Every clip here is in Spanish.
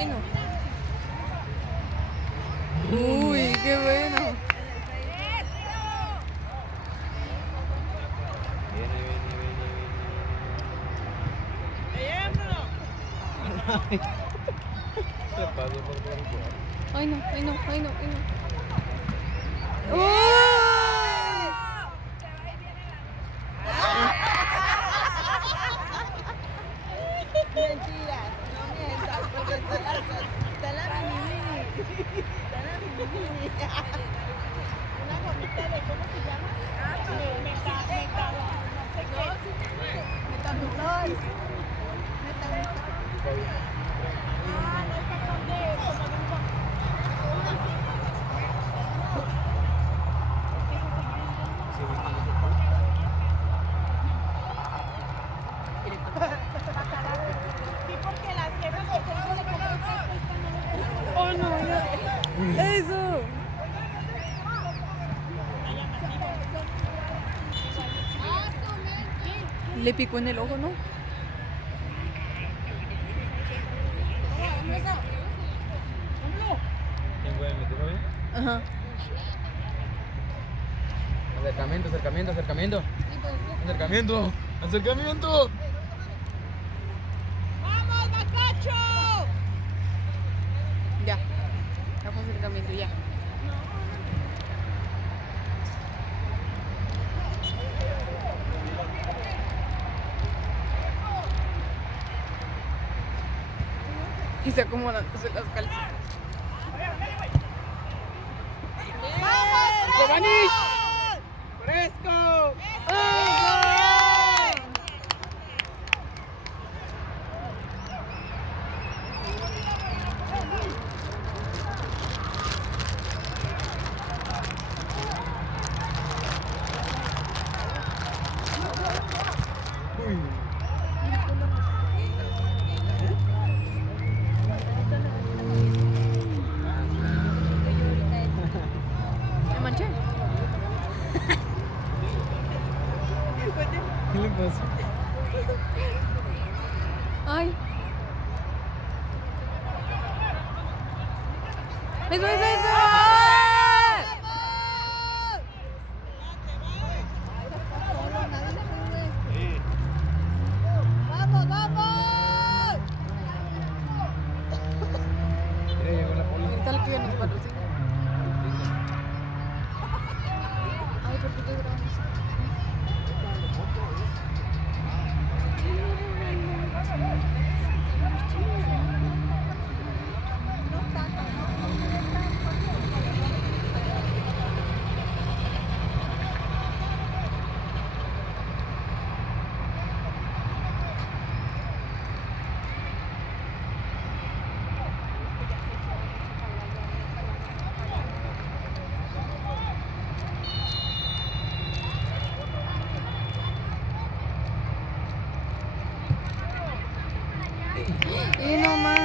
Ay, no. Uy, qué bueno. Se pasó por cuerpo. Ay, no, ay, no, ay, no, ay, no. ¡Uy! Mentiras, no mientas, porque está la mini. Está la mini. Una gomita de, ¿cómo se llama? Metamidol. Ah, no, estas son de, como de un sí, porque las jefas que tengo le compré fresco y están no ¡Oh, no! Ya. ¡Eso! Le picó en el ojo, ¿no? ¿Quién puede meterlo bien? Ajá. Acercamiento, acercamiento, acercamiento. Acercamiento, acercamiento. ¡Vamos, Bacacho! Ya. Ya fue acercamiento, ya. Y se acomodándose las calzas. ¡Vamos, ¡Fresco! ¿Me manché? ¿Qué le pasó? Ay. ¡Eso, eso, eso! ¡Vamos, vamos! Mira, llegó la poli. Ahorita le piden los patrocinios. Ay, ¿por qué te grabas? Y no más.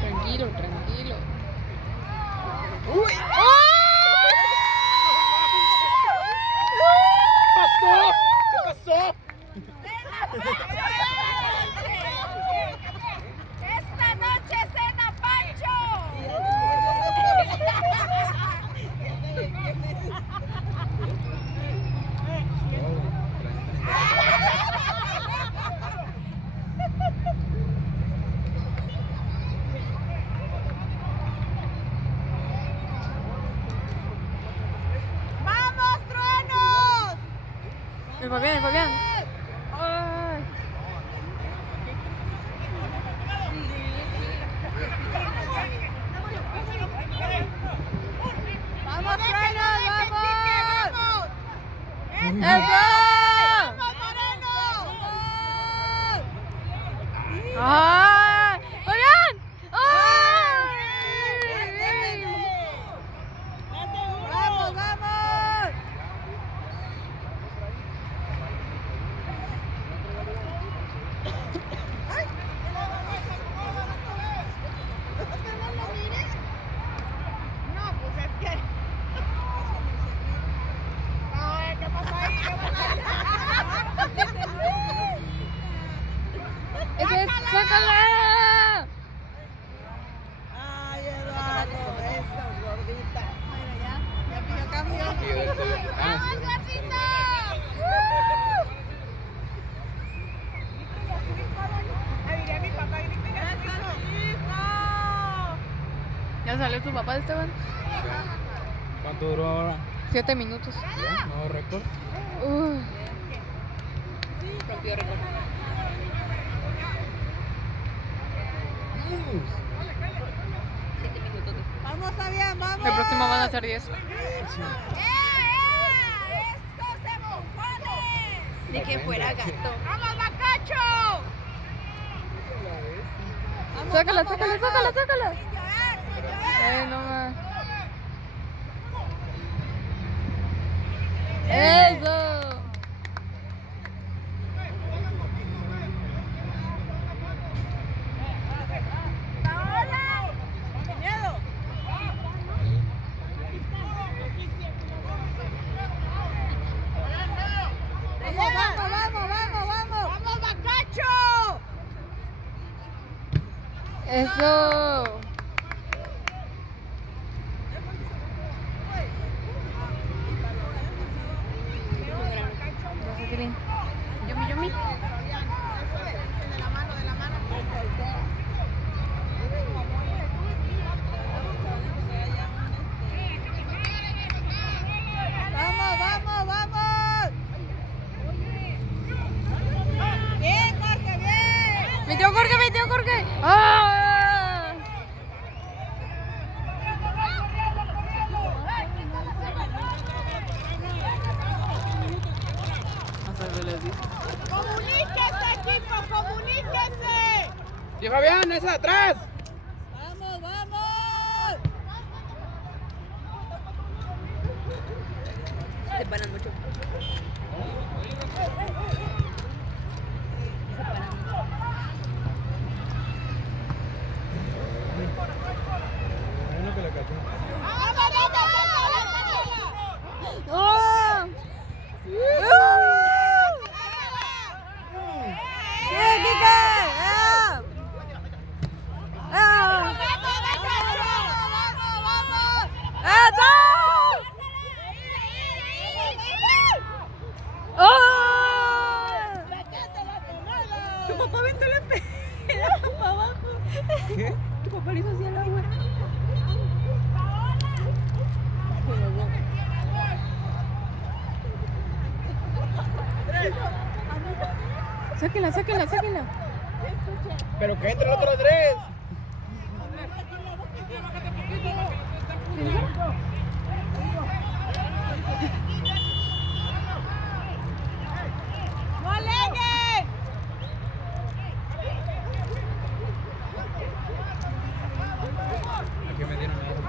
Tranquilo, tranquilo. ¡Uy! ¿Qué pasó? ¡Esta noche cena Pancho! ¡Vamos, truenos! El Fabián, el Fabián. Ay. ¡Vamos, truenos! ¡Vamos! ¡Eso! ¡Vamos, Moreno! ¡Ay! ¡Fabián! ¡Ay! ¡Vamos, vamos! Ya salió tu papá, Esteban. ¿Cuánto duró ahora? 7 minutos. ¿Ya? ¿Nuevo récord? Rompió récord. Vamos, Fabián, vamos. El próximo van a ser 10. ¡Estos empujones! Ni que fuera gato. ¡Vamos, Bacacho! Vamos, Sácala, vamos, sácala, vamos. sácala, sácala. Sin llorar, sin llorar. No más. Eso. ¡Paola! ¡Sin miedo! ¡Vamos, vamos, vamos, vamos! ¡Vamos, Bacacho! Eso. Yumi, yumi. De la mano, de la mano. ¡Vamos, vamos, vamos! ¡Bien, Jorge, bien! ¡Metió Jorge, metió Jorge! ¡Ah! ¡Comuníquese, equipo! ¡Comuníquese! ¡Y Fabián, esa atrás! ¡Vamos, vamos! Se paran mucho. Bueno que la cachó. ¡Vamos, vamos, vamos! ¡Oh! ¡Bien, Kike! ¡Ah! ¡Ah! ¡Eso! ¡Oh! Tu papá aventó la pelota para abajo. ¿Qué? Tu papá le hizo así al agua. Sáquenla, sáquenla, sáquenla. Pero que entre el otro Andrés. ¡No aleguen! Aquí me dieron miedo.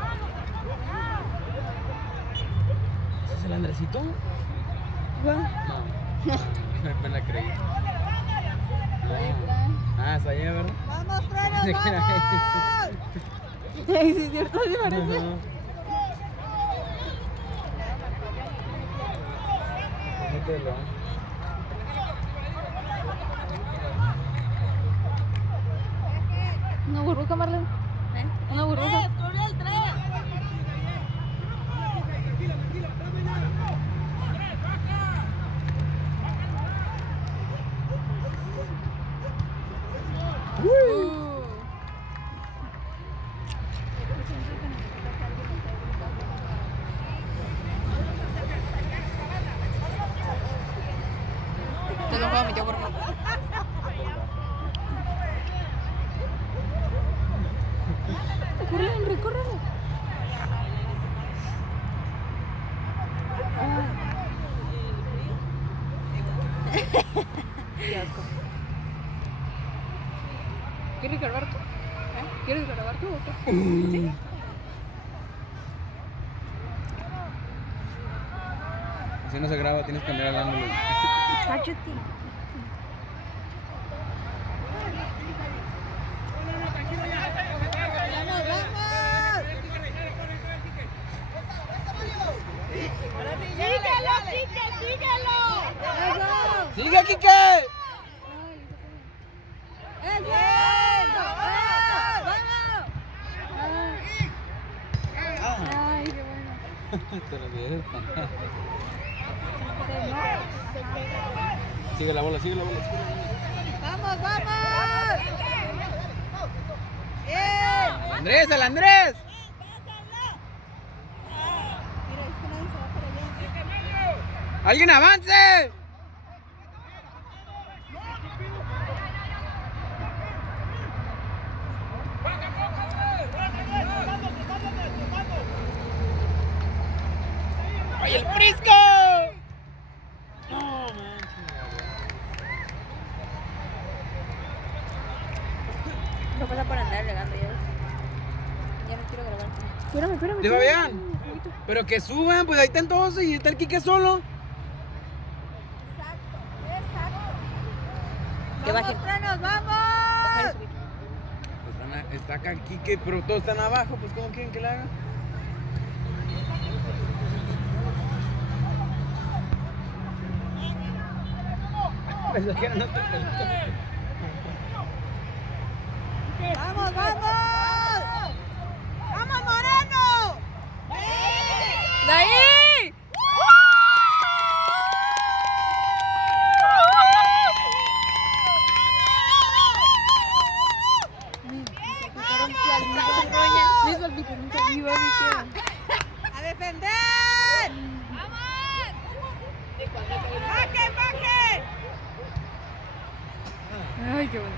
¿Ese es el Andresito? No. Me la creí. Ah, está allá, ¿verdad? ¡Vamos, Fredo, Pensé que era vamos! Sí, es cierto, sí parece. Ajá. Mételo. Una burbuja, Marlene. Una burbuja. ¡Corre el 3! Te lo juego, metió Jorge. Corre, Henry, corre. Qué asco. ¿Quieres grabar tú? ¿Quieres grabar tú o qué? ¿Sí? Si no se graba, tienes que andar hablándole. Cállate. ¡Vamos, vamos! ¡Síguelo, Quique, síguelo! ¡Eso! ¡Sigue, Kike! ¡Eso! ¡Vamos! Ay, qué bueno. Te lo olvidé. Sigue la bola, sigue la bola. Sigue la bola. ¡Vamos, vamos! ¡Bien! ¡Andrés, al Andrés! ¡Alguien avance! ¡Ay, el Frisco! No, manches. No pasa por andar alegando ya. Ya no quiero grabar. Espérame, espérame. ¿De Fabián? Pero que suban, pues ahí está entonces y está el Quique solo. Que bajen. ¡Vamos, vamos! Está acá el Quique, pero todos están abajo, pues ¿cómo quieren que la haga? ¡Vamos, vamos! ¡Vamos, Moreno! ¡De ahí! ¡A defender! ¡Bajen, bajen! Ay, qué bueno.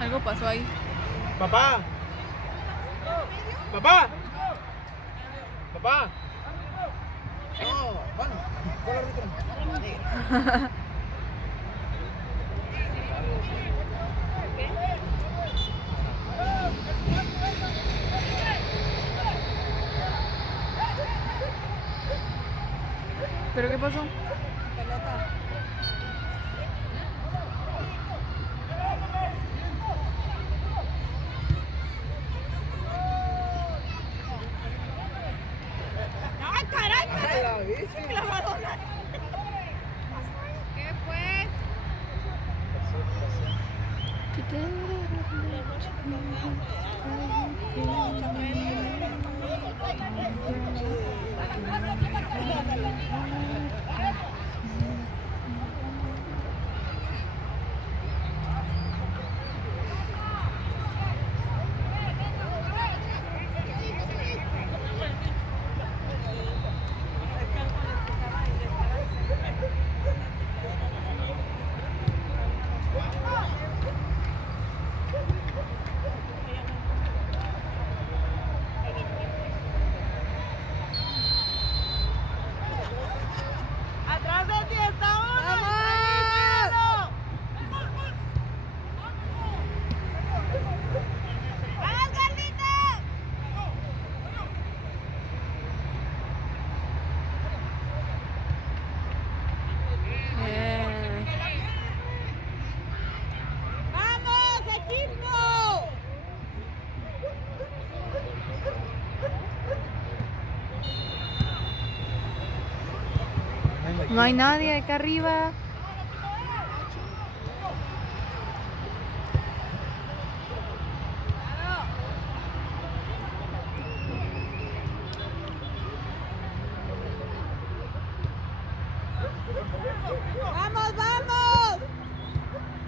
Algo pasó ahí. ¡Papá! ¡Papá! ¡Papá! No, vamos. Pon el árbitro. ¿Pero qué pasó? Pelota. ¡Ay, caray! ¡Ay, la bici! ¡Clavadona! ¿Qué pues? ¡Atrás de ti está uno! ¡Vamos! ¡Vamos, Carlita! ¡Vamos, equipo! No hay nadie acá arriba. ¡Vamos, vamos!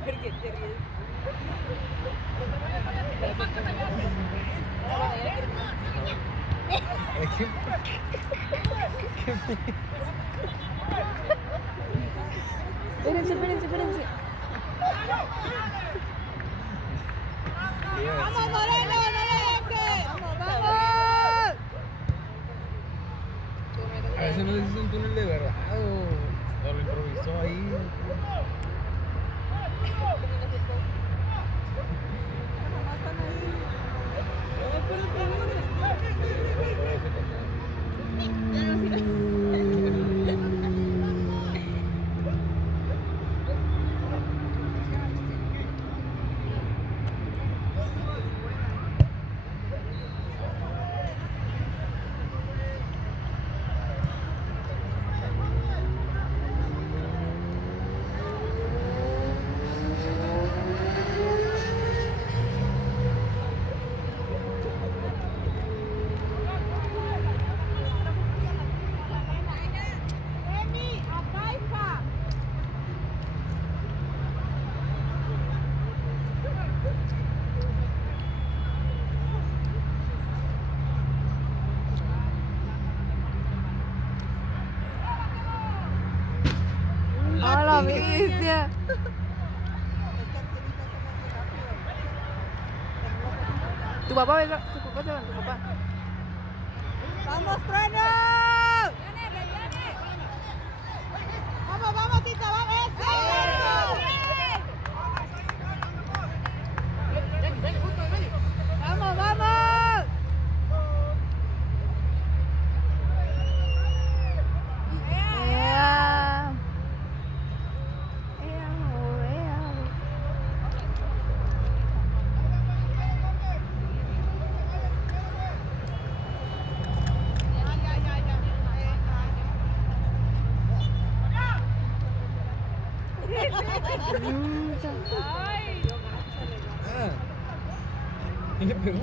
¿Por qué te ríes? Espérense, espérense, espérense. ¡Vamos, Moreno! ¡No le dejes! ¡Vamos, vamos! A veces no sé si es un túnel de verdad o lo improvisó ahí. la bestia. Es que tiene que hacerlo así rápido. Tu papá, ¿verdad? Tu papá, tu papá. ¡Vamos, Trueno! ¡Vamos, vamos, Tita! ¡Vamos! ¡Eso! ¡Vamos, vamos! Ea. Ea, ea. Ah. ¿Quién le pegó?